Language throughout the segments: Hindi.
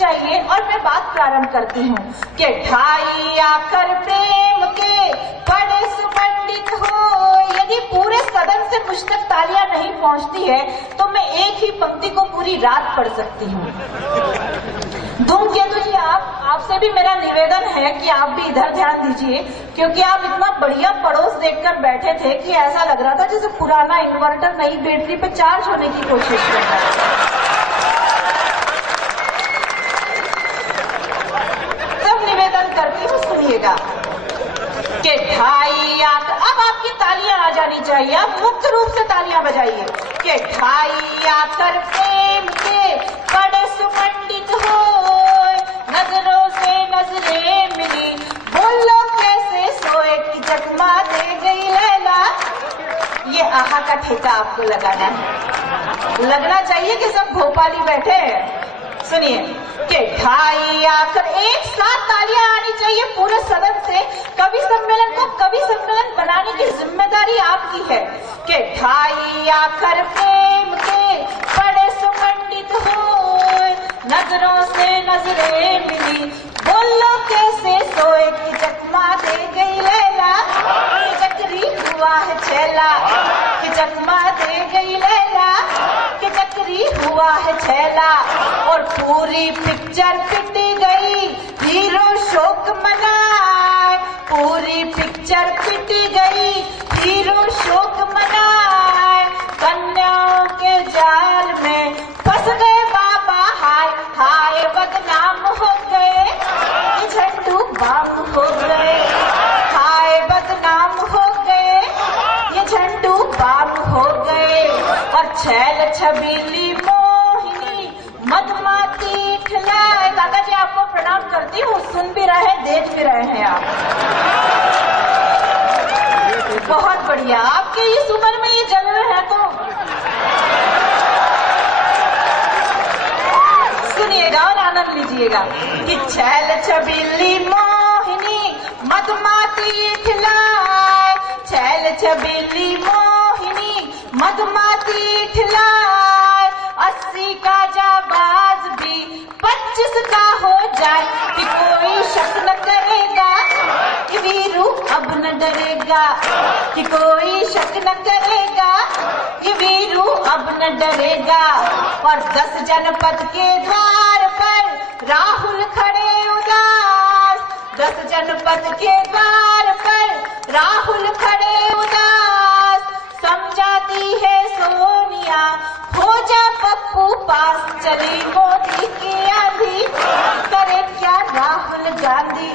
चाहिए और मैं बात प्रारंभ करती हूँ कि ढाई आकर प्रेम के बड़े सुपंडित हो। यदि पूरे सदन से मुझ तक तालियां नहीं पहुँचती है तो मैं एक ही पंक्ति को पूरी रात पढ़ सकती हूँ। धूमकेतु जी, आपसे भी मेरा निवेदन है कि आप भी इधर ध्यान दीजिए, क्योंकि आप इतना बढ़िया पड़ोस देखकर बैठे थे कि ऐसा लग रहा था जैसे पुराना इन्वर्टर नई बैटरी पे चार्ज होने की कोशिश कर रहा है। तब निवेदन करती हूँ, सुनिएगा कि ढाई आकर, अब आपकी तालियां आ जानी चाहिए, आप मुक्त रूप से तालियां बजाइए कि ढाई आकर प्रेम के बड़े सुपंडित हो, नजरों से नजरें मिली, बोलो कैसे सोए कि जख्मा दे गई लैला। ये आहा का ठेका आपको लगाना है, लगना चाहिए कि सब भोपाली बैठे हैं। सुनिए कि ढाई आकर, एक साथ तालियां आनी चाहिए पूरे सदन से। कवि सम्मेलन को कवि सम्मेलन बनाने की जिम्मेदारी आपकी है कि ढाई आकर प्रेम के बड़े सुपंडित हो, नजरों से नजरें मिली, बोलो कैसे सोए कि जख्मा दे गई लैला, कि चक्री हुआ है छैला, कि जख्मा दे गई लैला, कि चक्री हुआ है छैला। और पूरी पिक्चर पिटी गई, हीरो शोक मनाए, पूरी पिक्चर पिटी गई, हीरो शोक मनाए, कन्याओं के जाल में फंस गए बाबा, हाय हाय बदनाम हो गए, ये झंडू बाम हो गए, हाय बदनाम हो गए, ये झंडू बाम हो गए। और छैल छबीली मोहिनी मधुमाती खिलाए। दादा जी, आपको प्रणाम करती हूँ, सुन भी रहे देख भी रहे हैं आप, बहुत बढ़िया। आपके इस उम्र में ये जलवे हैं तो सुनिएगा और आनंद लीजिएगा कि छैल छबीली मोहिनी मधुमाती खिलाए, छैल छबीली मोहिनी मधुमाती खिलाए, 80 का जाबाज भी 25 का हो जाए, कि कोई शक न करेगा कि वीरू अब न डरेगा, कि कोई शक न करेगा कि वीरू अब न डरेगा। और 10 जनपद के द्वार पर राहुल खड़े उदास, 10 जनपद के द्वार पर राहुल खड़े उदास, समझाती है सोनिया हो जा पप्पू पास, चली मोदी की आंधी करे क्या राहुल गांधी,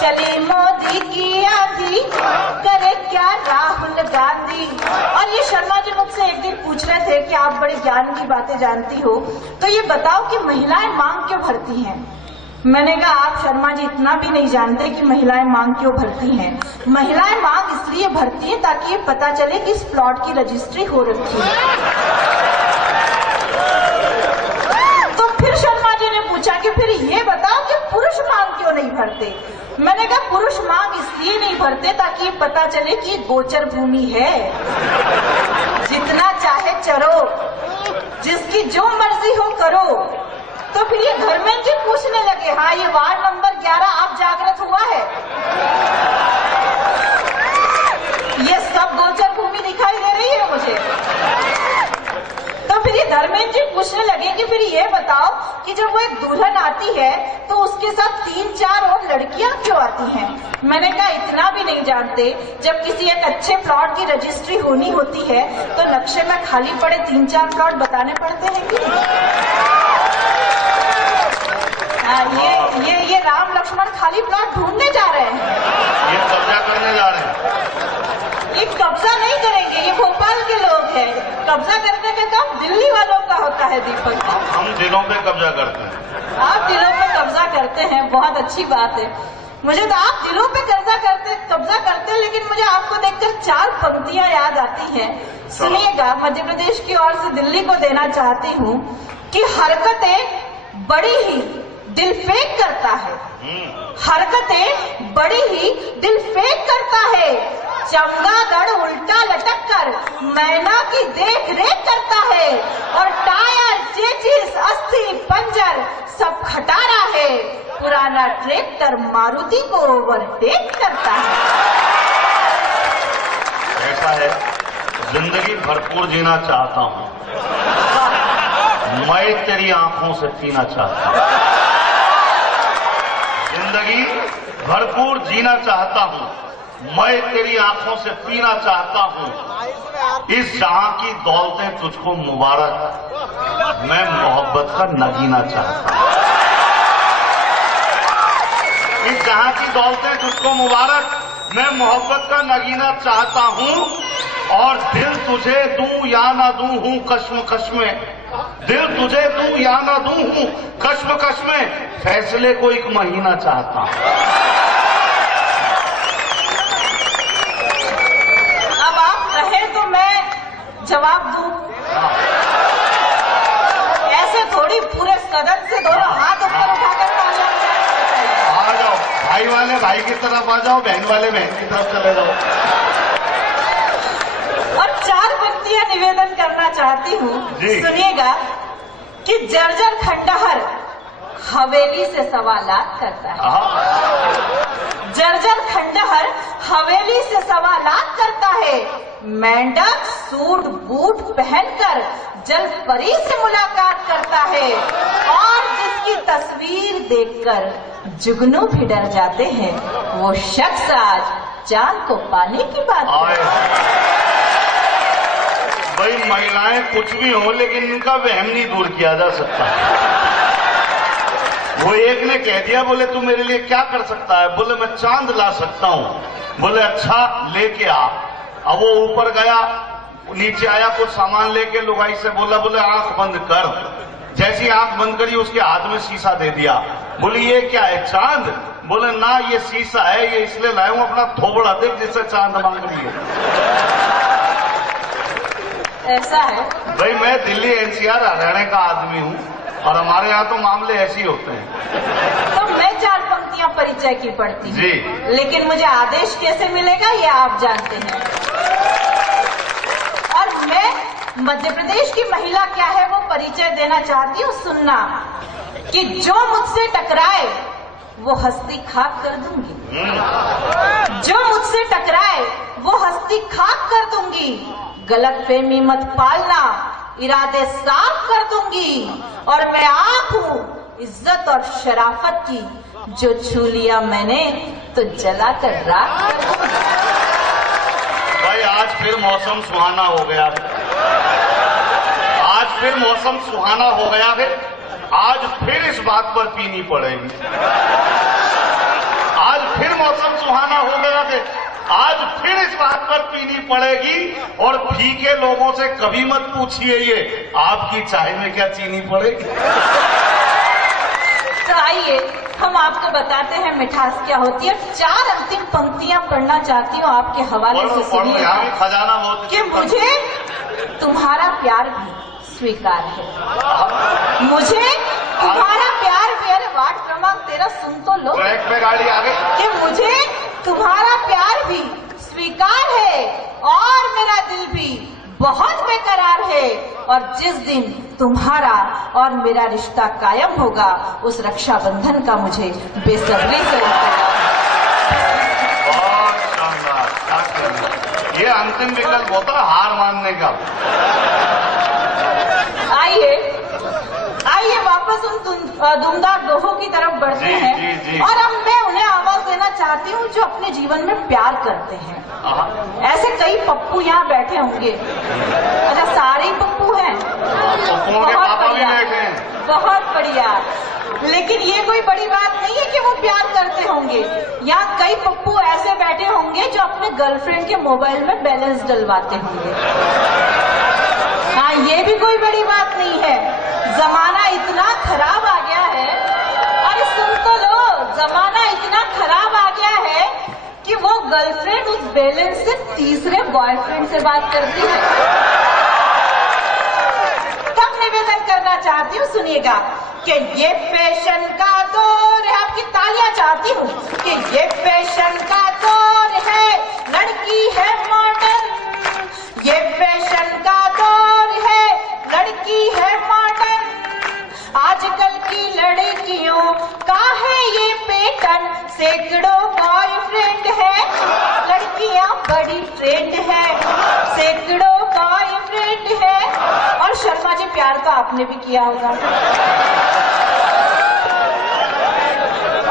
चली मोदी की आंधी करे क्या राहुल गांधी। और ये शर्मा जी मुझसे एक दिन पूछ रहे थे कि आप बड़े ज्ञान की बातें जानती हो, तो ये बताओ कि महिलाएं मांग क्यों भरती हैं। मैंने कहा आप शर्मा जी इतना भी नहीं जानते कि महिलाएं मांग क्यों भरती हैं। महिलाएं मांग इसलिए भरती हैं ताकि ये पता चले कि इस प्लॉट की रजिस्ट्री हो रखी है। तो फिर शर्मा जी ने पूछा कि फिर ये बताओ कि पुरुष मांग क्यों नहीं भरते। मैंने कहा पुरुष मांग इसलिए नहीं भरते ताकि ये पता चले कि गोचर भूमि है, जितना चाहे चरो, जिसकी जो मर्जी हो करो। तो फिर ये धर्मेंद्र जी पूछने लगे, हाँ ये वार्ड नंबर 11 आप जागृत हुआ है, ये सब गोचर भूमि दिखाई दे रही है मुझे। तो फिर ये धर्मेंद्र जी पूछने लगे कि फिर ये बताओ कि जब वो एक दुल्हन आती है तो उसके साथ 3-4 और लड़कियां क्यों आती हैं। मैंने कहा इतना भी नहीं जानते, जब किसी एक अच्छे प्लॉट की रजिस्ट्री होनी होती है तो नक्शे में खाली पड़े 3-4 प्लॉट बताने पड़ते हैं कि ये राम लक्ष्मण खाली प्लॉट ढूंढने जा रहे हैं, ये कब्जा करने जा रहे हैं। ये कब्जा नहीं करेंगे, ये भोपाल के लोग हैं, कब्जा करने का काम दिल्ली वालों का होता है। दीपक हम दिलों पे कब्जा करते हैं, आप दिलों पे कब्जा करते हैं, बहुत अच्छी बात है। मुझे तो आप दिलों पे कब्जा करते हैं, लेकिन मुझे आपको देखकर 4 पंक्तियां याद आती हैं। सुनिएगा, मध्य प्रदेश की ओर से दिल्ली को देना चाहती हूँ कि हरकतें बड़ी ही दिल फेंक करता है, हरकतें बड़ी ही दिल फेंक करता है, चमगादड़ उल्टा लटक कर मैना की देख रेख करता है, और टायर चेचिस अस्थि पंजर सब खटा पुराना ट्रैक्टर मारुति को ओवरटेक करता है। ऐसा है, जिंदगी भरपूर जीना चाहता हूँ, मैं तेरी आंखों से पीना चाहता हूँ। जिंदगी भरपूर जीना चाहता हूँ, मैं तेरी आंखों से पीना चाहता हूँ। इस जहां की दौलतें तुझको मुबारक, मैं मोहब्बत का नगीना चाहता हूँ। इस जहां की दौलतें तुझको मुबारक, मैं मोहब्बत का नगीना चाहता हूँ। और दिल तुझे दूं या ना दूं हूं कश्मकश में, दिल तुझे दूं या ना दूं हूं कश्मकश में, फैसले को एक महीना चाहता हूं। अब आप कहे तो मैं जवाब दूं। ऐसे थोड़ी पूरे सदन से दोनों हाथ ऊपर उठाकर तालियां बजाएं। आ जाओ, भाई वाले भाई की तरफ आ जाओ, बहन वाले बहन की तरफ चले जाओ। और 4 पंक्तियां निवेदन करना चाहती हूँ, सुनिएगा कि जर्जर खंडहर हवेली से सवालात करता है। जर्जर खंडहर हवेली से सवालात करता है। मेंढक सूट बूट पहनकर जल परी से मुलाकात करता है। और जिसकी तस्वीर देखकर जुगनू भी डर जाते हैं, वो शख्स आज चांद को पाने की बात करता है। भाई महिलाएं कुछ भी हो, लेकिन इनका वहम नहीं दूर किया जा सकता। वो एक ने कह दिया, बोले तू मेरे लिए क्या कर सकता है? बोले मैं चांद ला सकता हूँ। बोले अच्छा लेके आ। अब वो ऊपर गया, नीचे आया, कुछ सामान लेके लुगाई से बोला, बोले आंख बंद कर। जैसी आंख बंद करी, उसके हाथ में शीशा दे दिया। बोली ये क्या है? चांद। बोले ना, ये शीशा है, ये इसलिए लाया हूं, अपना थोबड़ा देख जिससे चांद मांग रही है। ऐसा है भाई, मैं दिल्ली एनसीआर हरियाणा का आदमी हूँ और हमारे यहाँ तो मामले ऐसे ही होते हैं। तो मैं 4 पंक्तियां परिचय की पढ़ती हूँ, लेकिन मुझे आदेश कैसे मिलेगा ये आप जानते हैं। और मैं मध्य प्रदेश की महिला क्या है वो परिचय देना चाहती हूँ। सुनना कि जो मुझसे टकराए वो हस्ती खाक कर दूंगी। जो मुझसे टकराए वो हस्ती खाक कर दूंगी। गलतफहमी मत पालना, इरादे साफ कर दूंगी। और मैं आंख हूँ इज्जत और शराफत की, जो छू लिया मैंने तो जलाकर राख कर दूंगी। भाई आज फिर मौसम सुहाना हो गया है। आज फिर मौसम सुहाना हो गया है। आज फिर इस बात पर पीनी पड़ेगी। आज फिर मौसम सुहाना हो गया है। आज फिर इस बात पर पीनी पड़ेगी। और फीके लोगों से कभी मत पूछिए ये आपकी चाय में क्या चीनी पड़ेगी। तो आइए हम आपको बताते हैं मिठास क्या होती है। 4 अंतिम पंक्तियां पढ़ना चाहती हूँ आपके हवाले से। सुनिए खजाना बहुत कि मुझे तुम्हारा प्यार भी स्वीकार है। मुझे तुम्हारा प्यार भी, अरे वार्ड क्रमांक 13 सुन तो लो। ट्रैक पे गाड़ी आ गई। कि मुझे तुम्हारा प्यार भी स्वीकार है और मेरा दिल भी बहुत बेकरार है। और जिस दिन तुम्हारा और मेरा रिश्ता कायम होगा, उस रक्षाबंधन का मुझे बेसब्री से इंतजार। बहुत शानदार। ये अंतिम विकल्प होता है हार मानने का। आइए वापस उन दुमदार दोहों की तरफ बढ़ते हैं। और अब मैं उन्हें आवाज देना चाहती हूँ जो अपने जीवन में प्यार करते हैं। ऐसे कई पप्पू यहाँ बैठे होंगे। अच्छा, सारे ही पप्पू हैं? बहुत बढ़िया, बहुत बढ़िया। लेकिन ये कोई बड़ी बात नहीं है कि वो प्यार करते होंगे। यहाँ कई पप्पू ऐसे बैठे होंगे जो अपने गर्लफ्रेंड के मोबाइल में बैलेंस डलवाते होंगे। हाँ, ये भी कोई बड़ी बात नहीं है। जमाना इतना खराब आ गया है, अरे सुन तो लो, जमाना इतना खराब आ गया है कि वो गर्लफ्रेंड उस बैलेंस से तीसरे बॉयफ्रेंड से बात करती है। तब निवेदन करना चाहती हूँ, सुनिएगा कि ये फैशन का दौर है। आपकी तालियां चाहती हूँ कि ये फैशन का दौर है, लड़की है मॉडर्न। ये फैशन का दौर है, लड़की है मॉडर्न। आजकल की लड़कियों का है ये सैकड़ों बॉयफ्रेंड है, लड़कियां बड़ी ट्रेंड है, सैकड़ों बॉयफ्रेंड है। और शर्मा जी प्यार तो आपने भी किया होगा।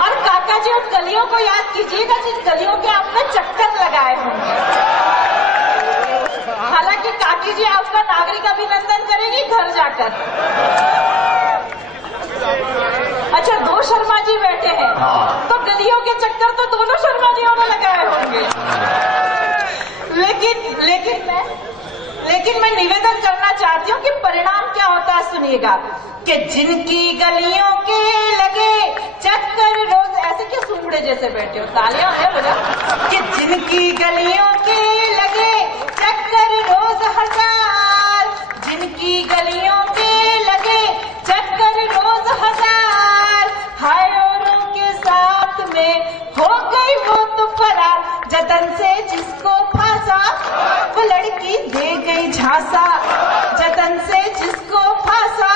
और काका जी उन गलियों को याद कीजिएगा जिन गलियों के आपने चक्कर लगाए होंगे। हालांकि काकी जी आपका नागरिक अभिनंदन करेगी घर जाकर। अच्छा, दो शर्मा जी बैठे हैं, तो गलियों के चक्कर तो दोनों शर्मा जियों ने लगाए होंगे। लेकिन मैं निवेदन करना चाहती हूँ कि परिणाम क्या होता है सुनिएगा, कि जिनकी गलियों के लगे चक्कर रोज, ऐसे क्यों सूंबड़े जैसे बैठे हो, तालियां है बजा, कि जिनकी गलियों के लगे चक्कर रोज हजार, जिनकी गलियों के लगे चक्कर रोज हजार, हाय औरों के साथ में हो गई वो तो फरार, जतन से जिसको फांसा वो लड़की दे गई झांसा, जतन से जिसको फांसा।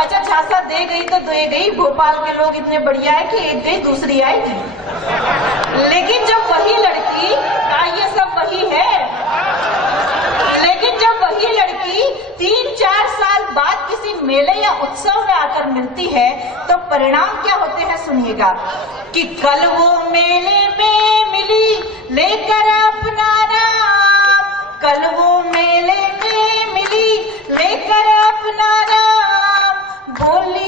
अच्छा, झांसा दे गई तो दे गई, भोपाल के लोग इतने बढ़िया है कि एक गई दूसरी आएगी। लेकिन जब वही लड़की, ये सब वही है, लेकिन जब वही लड़की 3-4 साल बाद किसी मेले या उत्सव में आकर मिलती है तो परिणाम क्या होते हैं सुनिएगा, कि कल वो मेले में मिली लेकर अपना नाम, कल वो मेले में मिली लेकर अपना नाम, बोली